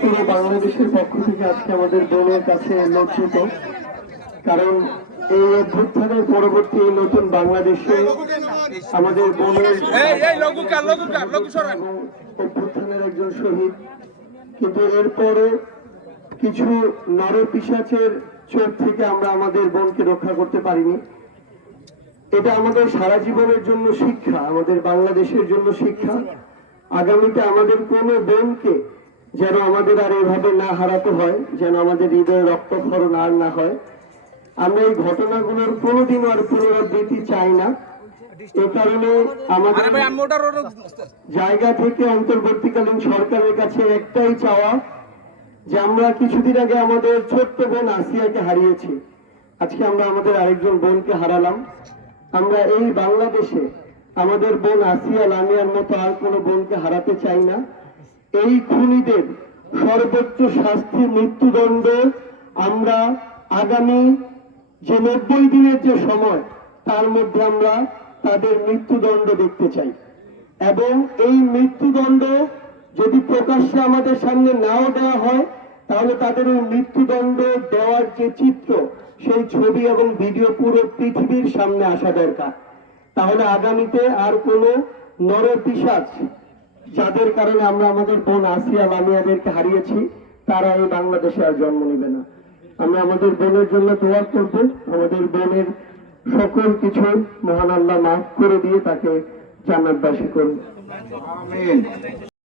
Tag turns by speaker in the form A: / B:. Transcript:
A: পুরো বাংলাদেশের পক্ষ থেকে আজকে আমাদের বোনের কাছে লজ্জিত কারণ এই অভ্যুত্থানের পরবর্তী নতুন বাংলাদেশে আমাদের বোনের অভ্যুত্থানের একজন শহীদ। কিন্তু এরপরে কিছু নর পিসাচের চোখ থেকে আমরা আমাদের বোনকে রক্ষা করতে পারিনি। এটা আমাদের সারা জীবনের জন্য শিক্ষা আমাদের বাংলাদেশের জন্য শিক্ষা। আগামীতে আমাদের কোনো বোনকে যেন আমাদের আর এভাবে না হারাতে হয় যেন আমাদের হৃদয়ে রক্তক্ষরণ আর না হয়। আমরা এই ঘটনাগুলোর কোনোদিনও আর পুনরাবৃত্তি চাই না। এ কারণে আমাদের জায়গা থেকে অন্তর্বর্তীকালীন সরকারের কাছে একটাই চাওয়া যে আমরা কিছুদিন আগে আমাদের ছোট্ট বোন আসিয়াকে হারিয়েছি। আজকে আমরা আমাদের আরেকজন বোনকে হারালাম। আমরা এই বাংলাদেশে আমাদের বোন আসিয়া লামিয়ার মতো আর কোনো বোনকে হারাতে চাই না। এই খুনিদের সর্বোচ্চ শাস্তি মৃত্যুদণ্ড আমরা আগামী যে নব্বই দিনের যে সময়, তার মধ্যে আমরা তাদের মৃত্যুদণ্ড দেখতে চাই। এবং এই মৃত্যুদণ্ড যদি প্রকাশ্যে আমাদের সামনে নাও দেওয়া হয়, তাহলে তাদের ওই মৃত্যুদণ্ড দেওয়ার যে চিত্র, সেই ছবি এবং ভিডিও পুরো পৃথিবীর সামনে আসা দরকার। তাহলে আগামীতে আর কোনো নরপিসাচ যাদের কারণে আমরা আমাদের বোন আসিয়া লামিয়াদেরকে হারিয়েছি, তারা এই বাংলাদেশে আর জন্ম নেবে না। আমরা আমাদের বোনের জন্য দোয়া করব, আমাদের বোনের সকল কিছু মহান আল্লাহ মাফ করে দিয়ে তাকে জান্নাতবাসী করুন।
B: আমিন।